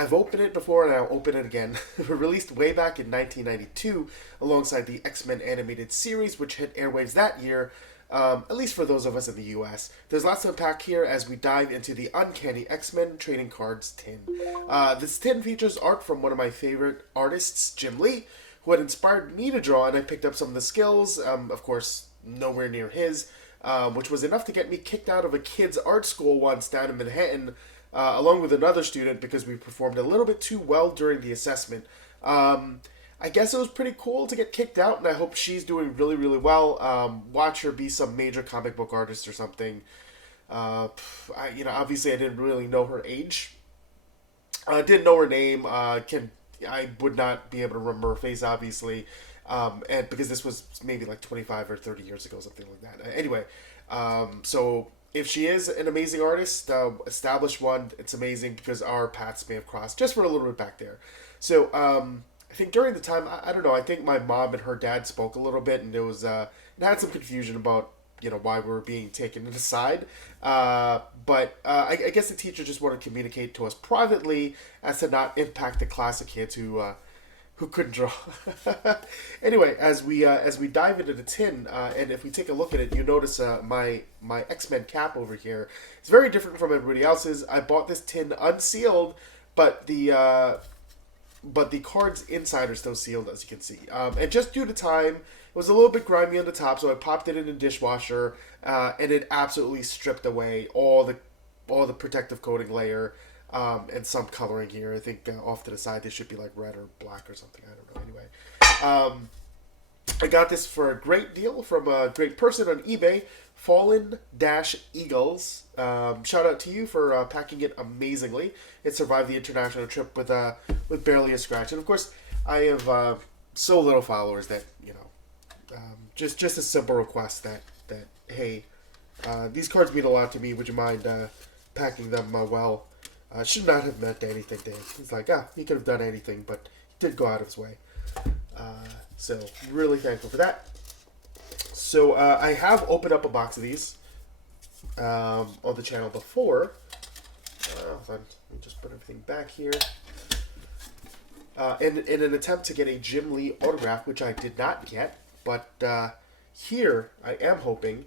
I've opened it before and I'll open it again. Released way back in 1992 alongside the X-Men animated series, which hit airwaves that year, at least for those of us in the US. There's lots to unpack here as we dive into the Uncanny X-Men Trading Cards tin. This tin features art from one of my favorite artists, Jim Lee, who had inspired me to draw, and I picked up some of the skills, of course, nowhere near his, which was enough to get me kicked out of a kid's art school once down in Manhattan, along with another student because we performed a little bit too well during the assessment. I guess it was pretty cool to get kicked out, and I hope she's doing really, really well. Watch her be some major comic book artist or something. Obviously I didn't really know her age. I didn't know her name. I would not be able to remember her face, obviously, and because this was maybe like 25 or 30 years ago, something like that. Anyway, so if she is an amazing artist, established one, it's amazing because our paths may have crossed just for a little bit back there. So I think during the time, I don't know, I think my mom and her dad spoke a little bit, and it had some confusion about why we were being taken aside. But I guess the teacher just wanted to communicate to us privately as to not impact the class of kids who couldn't draw. Anyway, as we dive into the tin, and if we take a look at it, you notice my X-Men cap over here. It's very different from everybody else's. I bought this tin unsealed, but the cards inside are still sealed, as you can see. And just due to time, it was a little bit grimy on the top, so I popped it in a dishwasher, and it absolutely stripped away all the protective coating layer, and some coloring here. I think off to the side, this should be like red or black or something. I don't know. Anyway, I got this for a great deal from a great person on eBay, Fallen-Eagles. Shout out to you for packing it amazingly. It survived the international trip with barely a scratch. And of course, I have so little followers that just a simple request that hey, these cards mean a lot to me. Would you mind packing them well? Should not have meant anything to him. He's like, he could have done anything, but he did go out of his way. So really thankful for that. So I have opened up a box of these on the channel before. Let me just put everything back here. In an attempt to get a Jim Lee autograph, which I did not get, but here I am hoping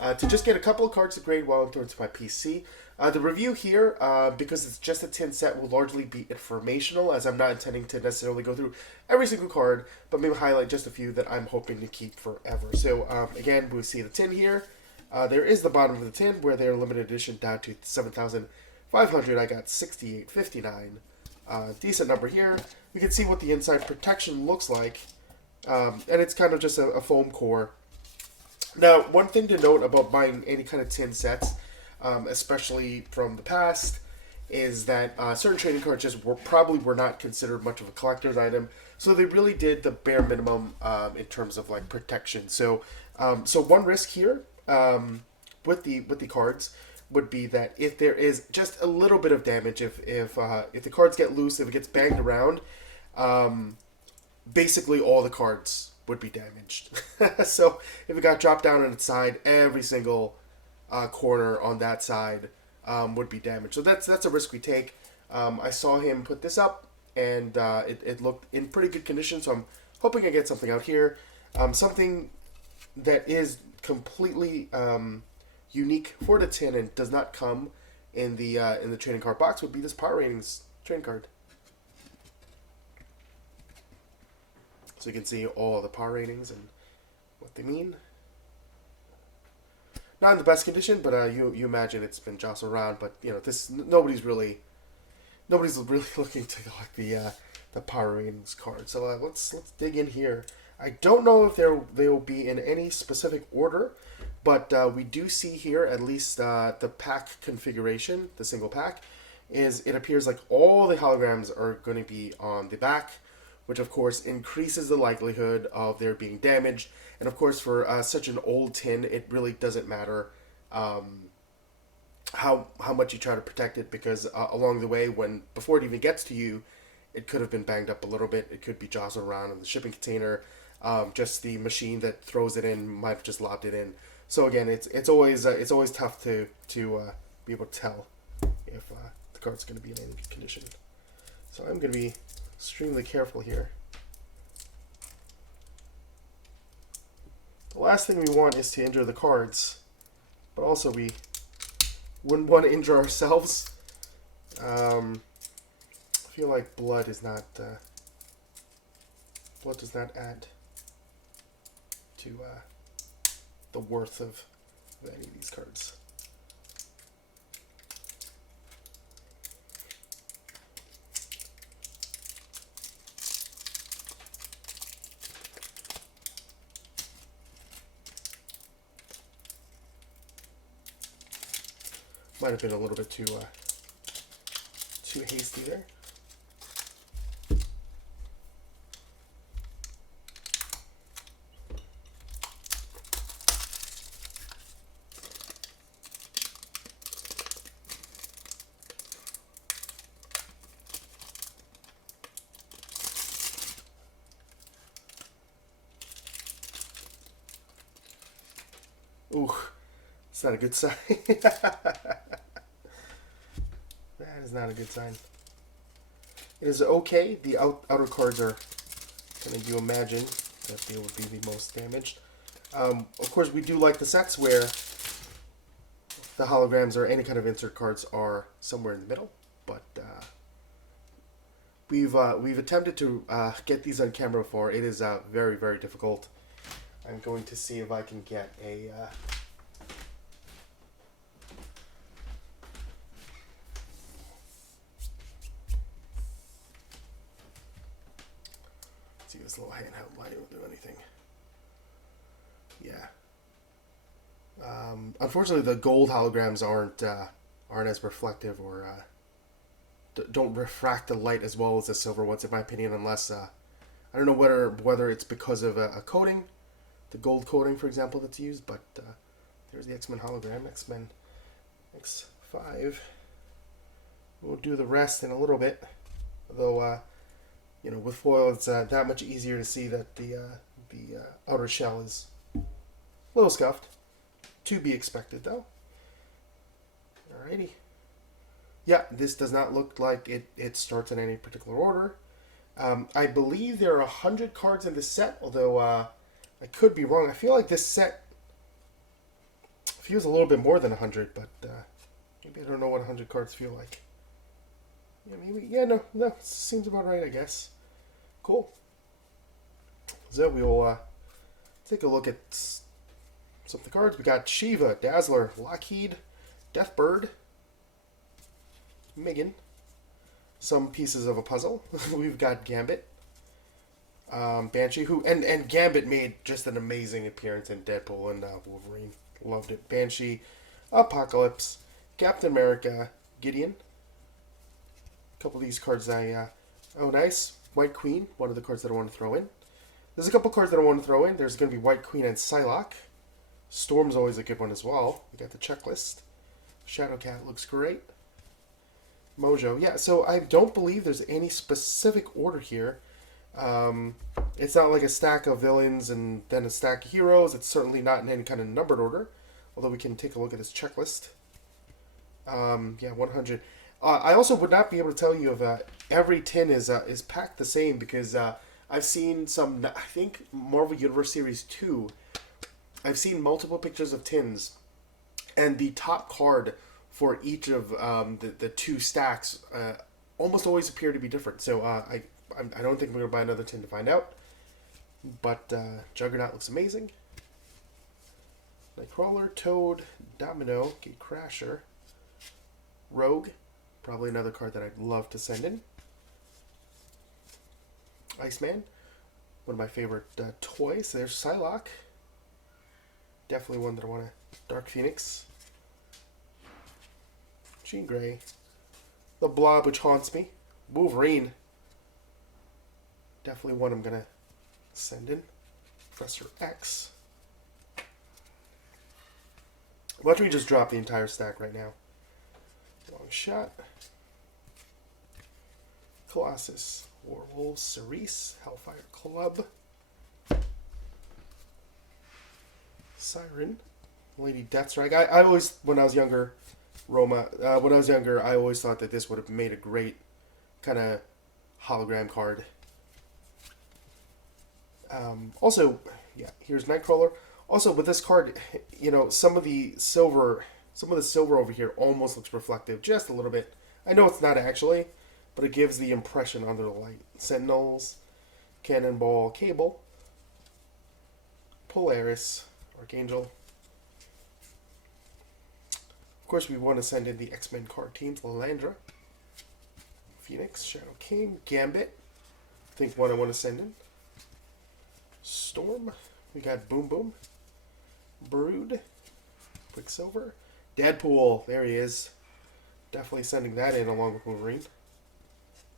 to just get a couple of cards to grade well towards my PC. The review here, because it's just a tin set, will largely be informational, as I'm not intending to necessarily go through every single card, but maybe highlight just a few that I'm hoping to keep forever. So, again, we see the tin here. There is the bottom of the tin, where they're limited edition down to 7,500. I got 6,859. Decent number here. You can see what the inside protection looks like, and it's kind of just a foam core. Now, one thing to note about buying any kind of tin sets, especially from the past, is that certain trading cards just were not considered much of a collector's item, so they really did the bare minimum in terms of like protection. So one risk here with the cards would be that if there is just a little bit of damage, if the cards get loose, if it gets banged around, basically all the cards would be damaged. So if it got dropped down on its side, every single corner on that side would be damaged. So that's a risk we take. I saw him put this up, and it looked in pretty good condition, so I'm hoping I get something out here. Something that is completely unique for the tin and does not come in the trading card box would be this Power Ratings trading card. So you can see all the power ratings and what they mean. Not in the best condition, but you imagine it's been jostled around. But this nobody's really looking to collect the power ratings card. So let's dig in here. I don't know if they will be in any specific order, but we do see here at least the pack configuration, the single pack, it appears like all the holograms are going to be on the back, which of course increases the likelihood of there being damage. And of course, for such an old tin, it really doesn't matter how much you try to protect it, because along the way, before it even gets to you, it could have been banged up a little bit. It could be jostled around in the shipping container. Just the machine that throws it in might have just lobbed it in. So again, it's always tough to be able to tell if the card's going to be in any condition. So I'm going to be extremely careful here. The last thing we want is to injure the cards, but also we wouldn't want to injure ourselves. I feel like blood is not blood does not add to the worth of any of these cards. Might have been a little bit too hasty there. Ooh, it's not a good sign. That is not a good sign. It is okay. The outer cards are going to, you imagine, that they would be the most damaged. Of course, we do like the sets where the holograms or any kind of insert cards are somewhere in the middle. But we've attempted to get these on camera before. It is very, very difficult. I'm going to see if I can get a... see this little handheld light will do anything. Yeah. Unfortunately, the gold holograms aren't as reflective or don't refract the light as well as the silver ones, in my opinion. Unless I don't know whether it's because of a coating, the gold coating, for example, that's used. But there's the X-Men hologram, X-Men X5. We'll do the rest in a little bit, though. You know, with foil, it's that much easier to see that the outer shell is a little scuffed. To be expected, though. Alrighty. Yeah, this does not look like it starts in any particular order. I believe there are 100 cards in this set, although I could be wrong. I feel like this set feels a little bit more than 100, but maybe I don't know what 100 cards feel like. Yeah, maybe. Yeah, no, seems about right, I guess. Cool. So we will take a look at some of the cards. We got Shiva, Dazzler, Lockheed, Deathbird, Megan. Some pieces of a puzzle. We've got Gambit, Banshee, who and Gambit made just an amazing appearance in Deadpool and Wolverine. Loved it. Banshee, Apocalypse, Captain America, Gideon. A couple of these cards oh, nice. White Queen, one of the cards that I want to throw in. There's a couple cards that I want to throw in. There's going to be White Queen and Psylocke. Storm's always a good one as well. We got the checklist. Shadowcat looks great. Mojo. Yeah, so I don't believe there's any specific order here. It's not like a stack of villains and then a stack of heroes. It's certainly not in any kind of numbered order. Although we can take a look at this checklist. Yeah, 100. I also would not be able to tell you if every tin is packed the same, because I've seen some, I think Marvel Universe Series 2, I've seen multiple pictures of tins, and the top card for each of the two stacks almost always appear to be different. So I don't think we're going to buy another tin to find out. But Juggernaut looks amazing. Nightcrawler, Toad, Domino, Gatecrasher, Rogue. Probably another card that I'd love to send in. Iceman, one of my favorite toys. There's Psylocke. Definitely one that I want to. Dark Phoenix. Jean Grey. The Blob, which haunts me. Wolverine. Definitely one I'm going to send in. Professor X. Why don't we just drop the entire stack right now? Long Shot. Colossus. Warwolves. Cerise. Hellfire Club. Siren. Lady Deathstrike. I always, when I was younger, Roma, when I was younger, I always thought that this would have made a great kind of hologram card. Also, yeah, here's Nightcrawler. Also, with this card, you know, some of the silver over here almost looks reflective, just a little bit. I know it's not actually, but it gives the impression under the light. Sentinels, Cannonball, Cable, Polaris, Archangel. Of course, we want to send in the X-Men card teams. Lilandra, Phoenix, Shadow King, Gambit. I think one I want to send in. Storm. We got Boom Boom. Brood. Quicksilver. Deadpool. There he is. Definitely sending that in along with Wolverine.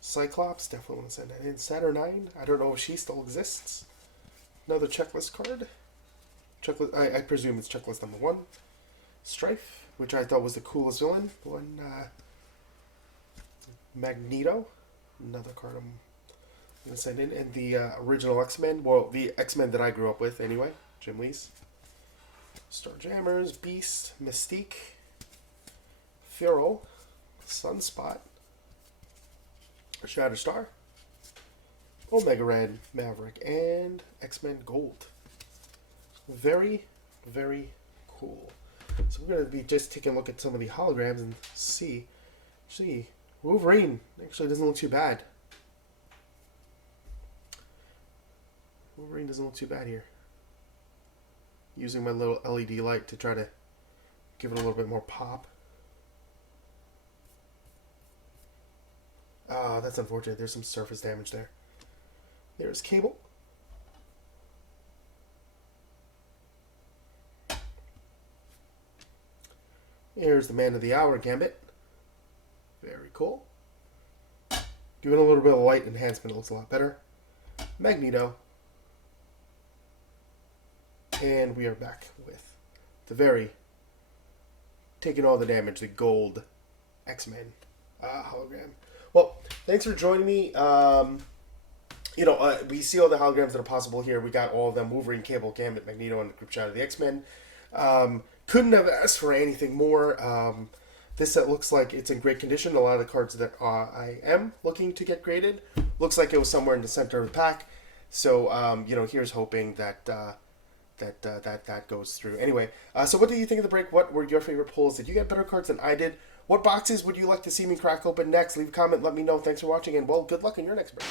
Cyclops. Definitely want to send that in. Saturnine. I don't know if she still exists. Another checklist card. Checklist. I presume it's checklist number 1. Strife, which I thought was the coolest villain. One, Magneto, another card I'm going to send in. And the original X-Men, well, the X-Men that I grew up with anyway, Jim Lee's. Starjammers, Beast, Mystique, Feral, Sunspot, Shatterstar, Omega Red, Maverick, and X-Men Gold. Very, very cool. So we're going to be just taking a look at some of the holograms and see. Actually, Wolverine actually doesn't look too bad. Wolverine doesn't look too bad here. Using my little LED light to try to give it a little bit more pop. Ah, that's unfortunate. There's some surface damage there. There's Cable. Here's the Man of the Hour, Gambit. Very cool. Given a little bit of light enhancement, it looks a lot better. Magneto. And we are back with the very, taking all the damage, the gold X-Men hologram. Well, thanks for joining me. We see all the holograms that are possible here. We got all of them: Wolverine, Cable, Gambit, Magneto, and a group shot of the X-Men. Couldn't have asked for anything more. This set looks like it's in great condition. A lot of the cards that I am looking to get graded looks like it was somewhere in the center of the pack. So, here's hoping that goes through. Anyway, so what do you think of the break? What were your favorite pulls? Did you get better cards than I did? What boxes would you like to see me crack open next? Leave a comment, let me know. Thanks for watching, and, well, good luck in your next break.